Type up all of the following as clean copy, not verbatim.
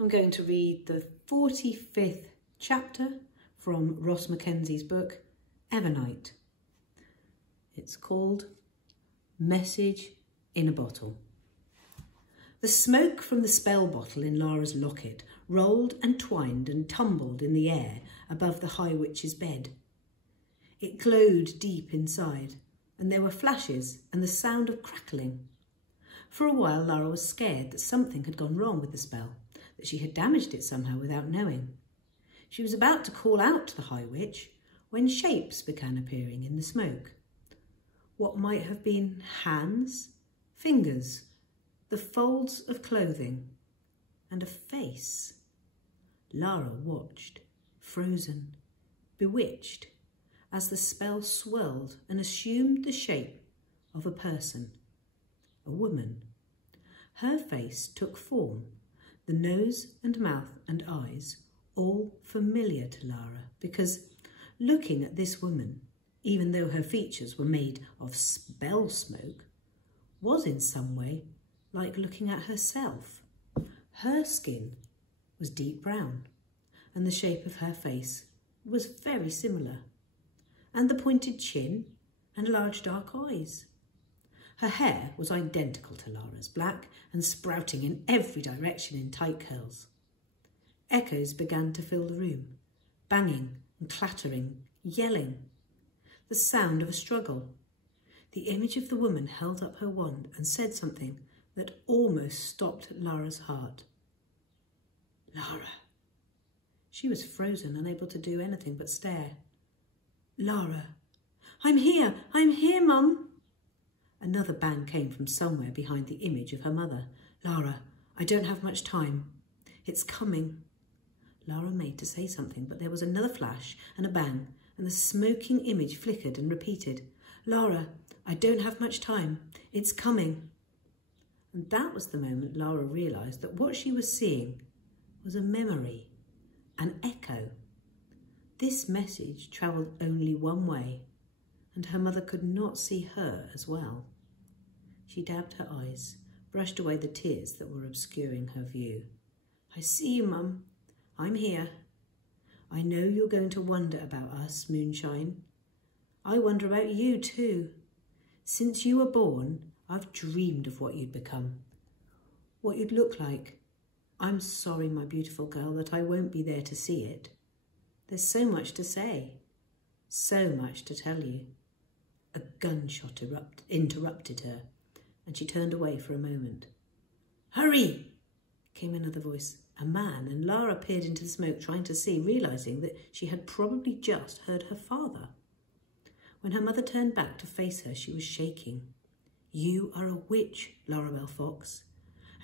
I'm going to read the 45th chapter from Ross Mackenzie's book, EVERNIGHT. It's called Message in a Bottle. The smoke from the spell bottle in Lara's locket rolled and twined and tumbled in the air above the High Witch's bed. It glowed deep inside, and there were flashes and the sound of crackling. For a while Lara was scared that something had gone wrong with the spell, that she had damaged it somehow without knowing. She was about to call out to the High Witch when shapes began appearing in the smoke. What might have been hands, fingers, the folds of clothing, and a face. Lara watched, frozen, bewitched, as the spell swirled and assumed the shape of a person, a woman. Her face took form, the nose and mouth and eyes all familiar to Lara, because looking at this woman, even though her features were made of spell smoke, was in some way like looking at herself. Her skin was deep brown, and the shape of her face was very similar, and the pointed chin and large dark eyes. Her hair was identical to Lara's, black and sprouting in every direction in tight curls. Echoes began to fill the room, banging and clattering, yelling. The sound of a struggle. The image of the woman held up her wand and said something that almost stopped Lara's heart. Lara. She was frozen, unable to do anything but stare. Lara. I'm here, Mum. Another bang came from somewhere behind the image of her mother. Lara, I don't have much time. It's coming. Lara made to say something, but there was another flash and a bang, and the smoking image flickered and repeated. Lara, I don't have much time. It's coming. And that was the moment Lara realised that what she was seeing was a memory, an echo. This message travelled only one way, and her mother could not see her as well. She dabbed her eyes, brushed away the tears that were obscuring her view. I see you, Mum. I'm here. I know you're going to wonder about us, Moonshine. I wonder about you too. Since you were born, I've dreamed of what you'd become, what you'd look like. I'm sorry, my beautiful girl, that I won't be there to see it. There's so much to say, so much to tell you. A gunshot interrupted her, and she turned away for a moment. Hurry! Came another voice, a man, and Lara peered into the smoke, trying to see, realising that she had probably just heard her father. When her mother turned back to face her, she was shaking. You are a witch, Lorabelle Fox,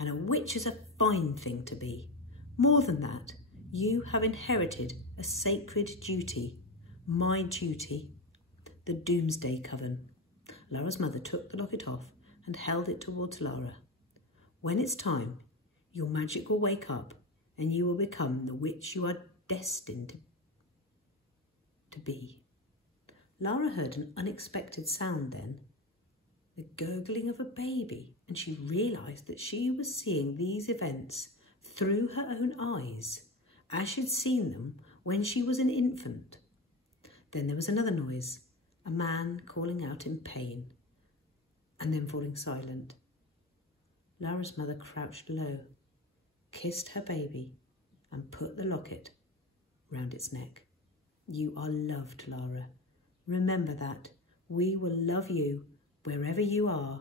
and a witch is a fine thing to be. More than that, you have inherited a sacred duty, my duty, the Doomsday Coven. Lara's mother took the locket off and held it towards Lara. When it's time, your magic will wake up and you will become the witch you are destined to be. Lara heard an unexpected sound then, the gurgling of a baby, and she realised that she was seeing these events through her own eyes, as she'd seen them when she was an infant. Then there was another noise, a man calling out in pain, and then falling silent. Lara's mother crouched low, kissed her baby, and put the locket round its neck. You are loved, Lara. Remember that. We will love you wherever you are,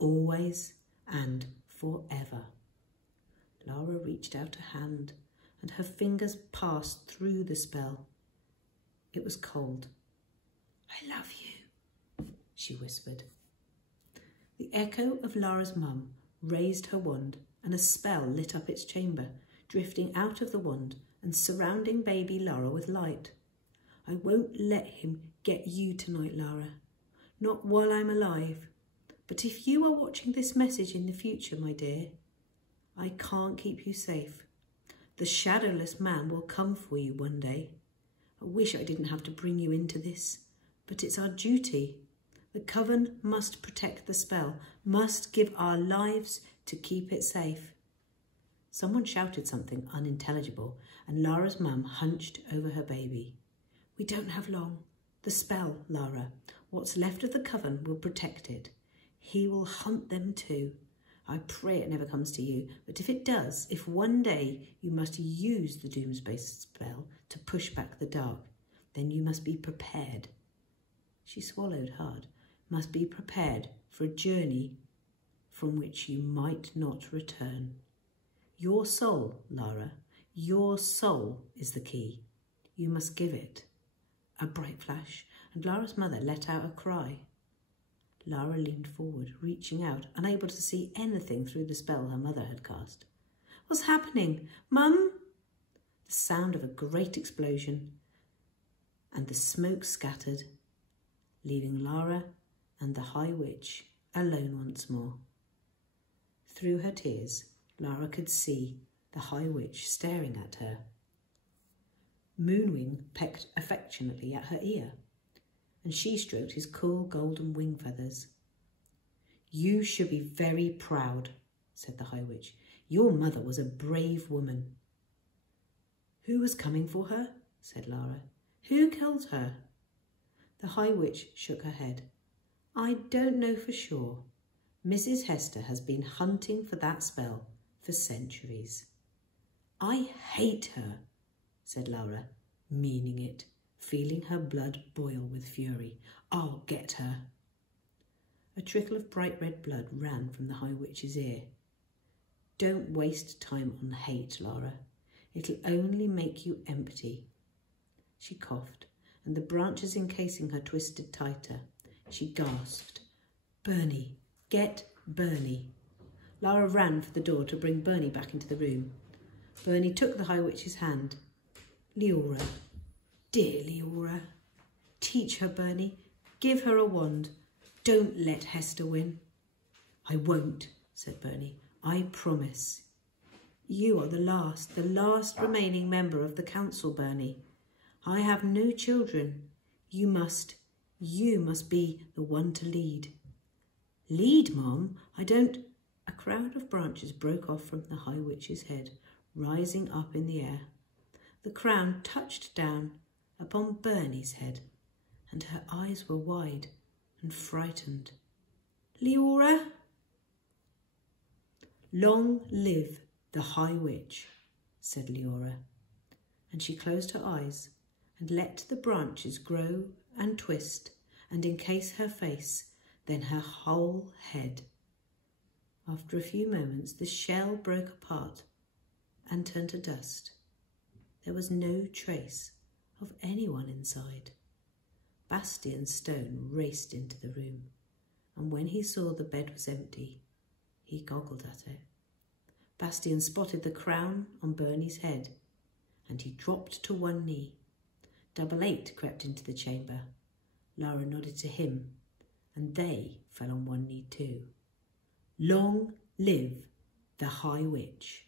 always and forever. Lara reached out a hand, and her fingers passed through the spell. It was cold. I love you, she whispered. The echo of Lara's mum raised her wand, and a spell lit up its chamber, drifting out of the wand and surrounding baby Lara with light. I won't let him get you tonight, Lara. Not while I'm alive. But if you are watching this message in the future, my dear, I can't keep you safe. The shadowless man will come for you one day. I wish I didn't have to bring you into this, but it's our duty. The coven must protect the spell, must give our lives to keep it safe. Someone shouted something unintelligible, and Lara's mum hunched over her baby. "We don't have long. The spell, Lara. What's left of the coven will protect it. He will hunt them too. I pray it never comes to you, but if it does, if one day you must use the Doomsday spell to push back the dark, then you must be prepared." She swallowed hard. "Must be prepared for a journey from which you might not return. Your soul, Lara, your soul is the key. You must give it." A bright flash, and Lara's mother let out a cry. Lara leaned forward, reaching out, unable to see anything through the spell her mother had cast. "What's happening? Mum?" The sound of a great explosion, and the smoke scattered, leaving Lara and the High Witch alone once more. Through her tears, Lara could see the High Witch staring at her. Moonwing pecked affectionately at her ear, and she stroked his cool golden wing feathers. "You should be very proud," said the High Witch. "Your mother was a brave woman." "Who was coming for her?" said Lara. "Who killed her?" The High Witch shook her head. "I don't know for sure. Mrs. Hester has been hunting for that spell for centuries." "I hate her," said Lara, meaning it, feeling her blood boil with fury. "I'll get her." A trickle of bright red blood ran from the High Witch's ear. "Don't waste time on hate, Lara. It'll only make you empty." She coughed, and the branches encasing her twisted tighter. She gasped, "Bernie, get Bernie." Lara ran for the door to bring Bernie back into the room. Bernie took the High Witch's hand. "Leora, dear Leora. Teach her, Bernie. Give her a wand. Don't let Hester win." "I won't," said Bernie. "I promise." "You are the last remaining member of the council, Bernie. I have no children. You must be the one to lead." "Lead, Mom? I don't—" A crowd of branches broke off from the High Witch's head, rising up in the air. The crown touched down upon Bernie's head, and her eyes were wide and frightened. "Leora?" "Long live the High Witch," said Leora, and she closed her eyes and let the branches grow and twist and encase her face, then her whole head. After a few moments, the shell broke apart and turned to dust. There was no trace of anyone inside. Bastian Stone raced into the room, and when he saw the bed was empty, he goggled at it. Bastian spotted the crown on Bernie's head, and he dropped to one knee. Double Eight crept into the chamber. Lara nodded to him, and they fell on one knee too. Long live the High Witch.